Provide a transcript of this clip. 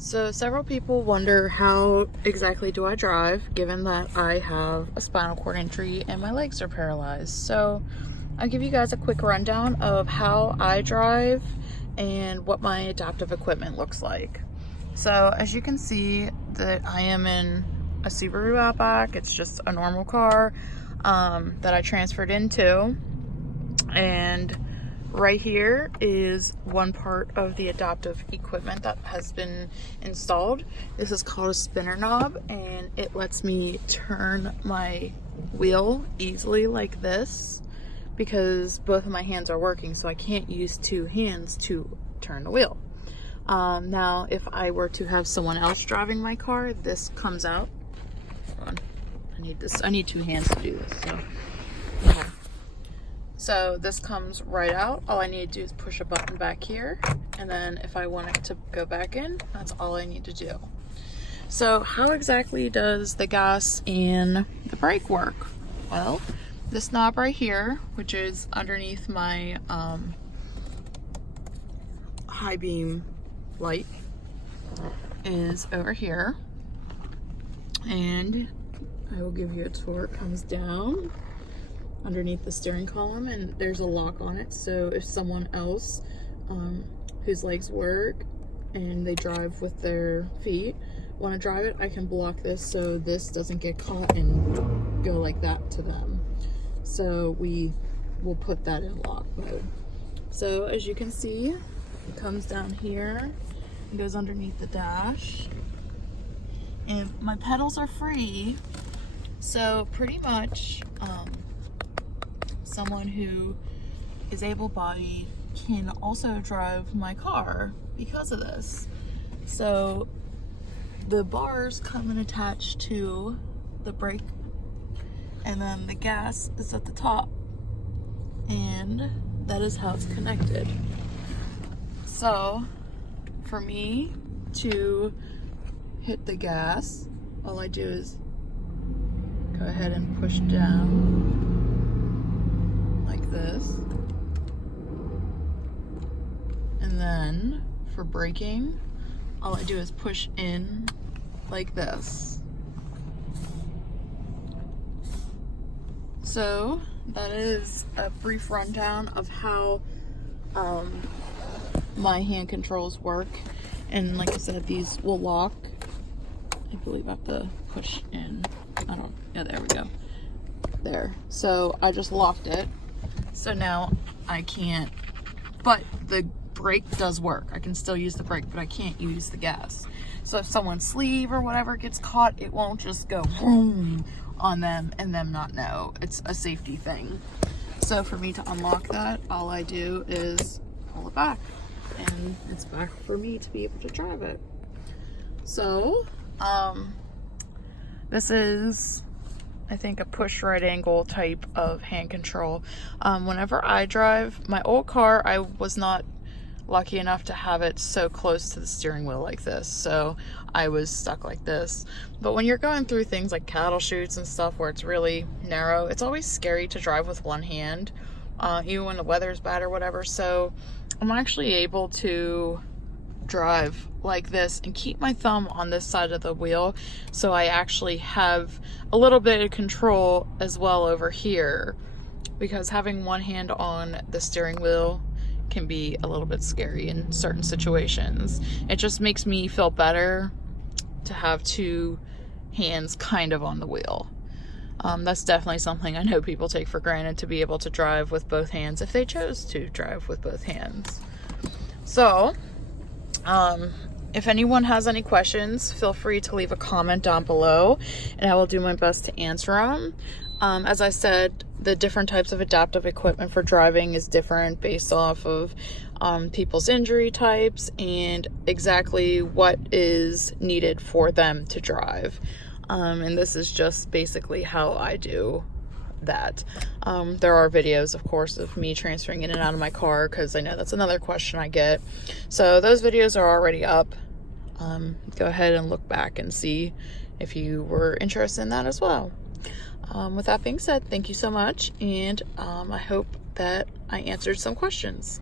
So several people wonder, how exactly do I drive given that I have a spinal cord injury and my legs are paralyzed. So I'll give you guys a quick rundown of how I drive and what my adaptive equipment looks like. So as you can see that I am in a Subaru Outback. It's just a normal car that I transferred into, and right here is one part of the adaptive equipment that has been installed. This is called a spinner knob, and it lets me turn my wheel easily like this because both of my hands are working, so I can't use two hands to turn the wheel. Now, if I were to have someone else driving my car, this comes out. Hold on. I need two hands to do this. So this comes right out. All I need to do is push a button back here, and then if I want it to go back in, that's all I need to do. So how exactly does the gas and the brake work? Well, this knob right here, which is underneath my high beam light, is over here, and I will give you a tour. It comes down underneath the steering column, and there's a lock on it, so if someone else whose legs work and they drive with their feet want to drive it, I can block this so this doesn't get caught and go like that to them. So we will put that in lock mode. So as you can see, it comes down here and goes underneath the dash, and my pedals are free, so pretty much someone who is able-bodied can also drive my car because of this. So the bars come and attach to the brake, and then the gas is at the top, and that is how it's connected. So for me to hit the gas, all I do is go ahead and push down like this, and then for braking, all I do is push in like this. So that is a brief rundown of how my hand controls work, and like I said, these will lock. I believe I have to push in. Yeah, there we go. There. So I just locked it. So now I can't, but the brake does work. I can still use the brake, but I can't use the gas. So if someone's sleeve or whatever gets caught, it won't just go boom on them and them not know. It's a safety thing. So for me to unlock that, all I do is pull it back, and it's back for me to be able to drive it. So this is, I think, a push right angle type of hand control. Whenever I drive my old car, I was not lucky enough to have it so close to the steering wheel like this, so I was stuck like this. But when you're going through things like cattle chutes and stuff where it's really narrow, it's always scary to drive with one hand, even when the weather's bad or whatever. So I'm actually able to drive like this and keep my thumb on this side of the wheel, so I actually have a little bit of control as well over here, because having one hand on the steering wheel can be a little bit scary in certain situations. It just makes me feel better to have two hands kind of on the wheel. That's definitely something I know people take for granted, to be able to drive with both hands if they chose to drive with both hands. So if anyone has any questions, feel free to leave a comment down below, and I will do my best to answer them. As I said, the different types of adaptive equipment for driving is different based off of people's injury types and exactly what is needed for them to drive. And this is just basically how I do that. There are videos, of course, of me transferring in and out of my car, because I know that's another question I get. So those videos are already up. Go ahead and look back and see if you were interested in that as well. With that being said, thank you so much, and I hope that I answered some questions.